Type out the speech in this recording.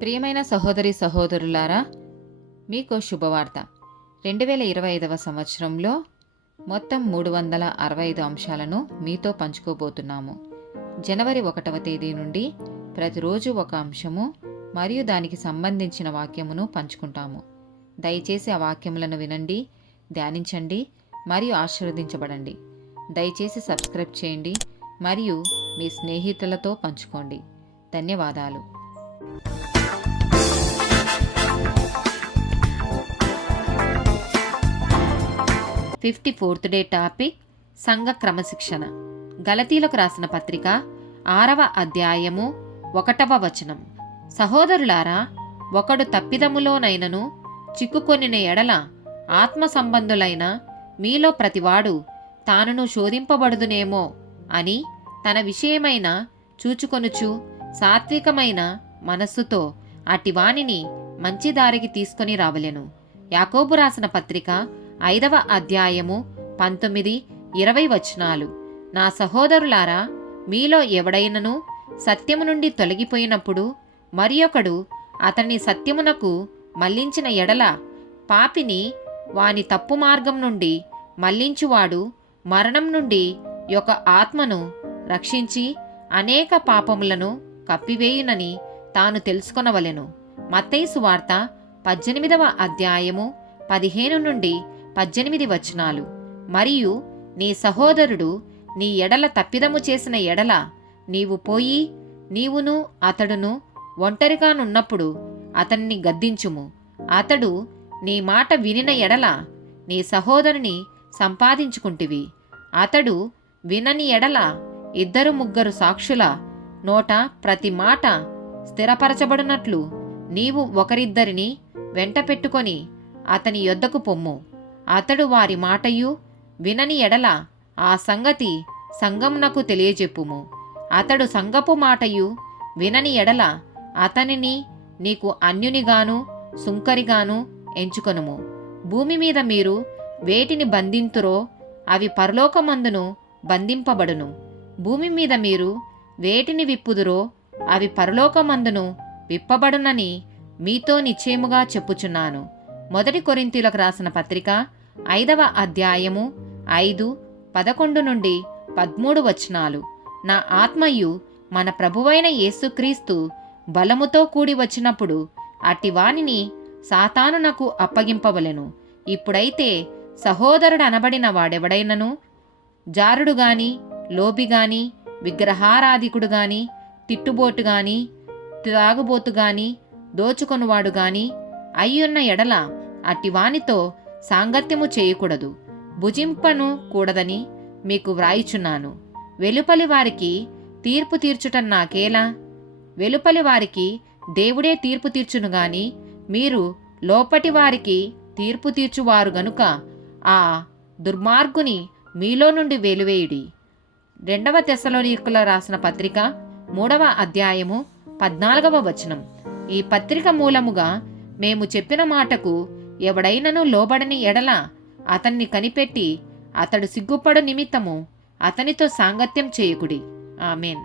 ప్రియమైన సహోదరి సహోదరులారా, మీకు శుభవార్త. 2025 సంవత్సరంలో మొత్తం 365 అంశాలను మీతో పంచుకోబోతున్నాము. జనవరి 1వ తేదీ నుండి ప్రతిరోజు ఒక అంశము మరియు దానికి సంబంధించిన వాక్యమును పంచుకుంటాము. దయచేసి ఆ వాక్యములను వినండి, ధ్యానించండి మరియు ఆశీర్వదించబడండి. దయచేసి సబ్స్క్రైబ్ చేయండి మరియు మీ స్నేహితులతో పంచుకోండి. ధన్యవాదాలు. 54th డే టాపిక్ సంఘ క్రమశిక్షణ. గలతీలకు రాసిన పత్రిక 6వ అధ్యాయము 1వ వచనం. సహోదరులారా, ఒకడు తప్పిదములోనైనను చిక్కుకొనిన ఎడల ఆత్మ సంబంధులైన మీలో ప్రతివాడు తానును శోధింపబడుదునేమో అని తన విషయమైన చూచుకొనుచు సాత్వికమైన మనస్సుతో అటివానిని మంచి దారికి తీసుకొని రావలెను. యాకోబు రాసిన పత్రిక 5వ అధ్యాయము 19-20 వచనాలు. నా సహోదరులారా, మీలో ఎవడైనను సత్యము నుండి తొలగిపోయినప్పుడు మరియొకడు అతన్ని సత్యమునకు మళ్లించిన ఎడల పాపిని వాని తప్పు మార్గం నుండి మళ్లించువాడు మరణం నుండి యొక్క ఆత్మను రక్షించి అనేక పాపములను కప్పివేయునని తాను తెలుసుకొనవలెను. మత్తయి సువార్త 18వ అధ్యాయము 15-18 వచనాలు. మరియు నీ సహోదరుడు నీ ఎడల తప్పిదము చేసిన ఎడల నీవు పోయి నీవును అతడును ఒంటరిగానున్నప్పుడు అతన్ని గద్దించుము. అతడు నీ మాట వినిన ఎడల నీ సహోదరుని సంపాదించుకుంటివి. అతడు వినని ఎడల 2-3 సాక్షుల నోట ప్రతి మాట స్థిరపరచబడినట్లు నీవు ఒకరిద్దరిని వెంట పెట్టుకొని అతని యొద్దకు పొమ్ము. అతడు వారి మాటయు వినని ఎడల ఆ సంగతి సంఘమునకు తెలియజెప్పుము. అతడు సంఘపు మాటయు వినని ఎడల అతనిని నీకు అన్యునిగాను సుంకరిగాను ఎంచుకొనుము. భూమి మీద మీరు వేటిని బంధింతురో అవి పరలోకమందును బంధింపబడును. భూమి మీద మీరు వేటిని విప్పుదురో అవి పరలోకమందును విప్పబడునని మీతో నిశ్చయముగా చెప్పుచున్నాను. 1 కొరింథీయులకు రాసిన పత్రిక 5వ అధ్యాయము 5-11-13 వచనాలు. నా ఆత్మయు మన ప్రభువైన యేసుక్రీస్తు బలముతో కూడి వచ్చినప్పుడు అట్టివానిని సాతానునకు అప్పగింపవలెను. ఇప్పుడైతే సహోదరుడు అనబడిన వాడెవడైనను జారుడుగాని లోబిగాని విగ్రహారాధికుడుగాని తిట్టుబోటుగాని త్రాగుబోతుగాని దోచుకొనువాడుగాని అయ్యున్న ఎడల అట్టివానితో సాంగత్యము చేయకూడదు. భుజింపను కూడదని మీకు వ్రాయిచున్నాను. వెలుపలి వారికి తీర్పు తీర్చుట నాకేలా? వెలుపలి వారికి దేవుడే తీర్పు తీర్చును గాని మీరు లోపటి వారికి తీర్పు తీర్చువారు గనుక ఆ దుర్మార్గుని మీలో నుండి వెలివేయుడి. 2వ తెస్సలోనికయులకు రాసిన పత్రిక 3వ అధ్యాయము 14వ వచనం. ఈ పత్రిక మూలముగా మేము చెప్పిన మాటకు ఎవడైనను లోబడని ఎడల అతన్ని కనిపెట్టి అతడు సిగ్గుపడు నిమిత్తము అతనితో సాంగత్యం చేయకుడి. ఆమేన్.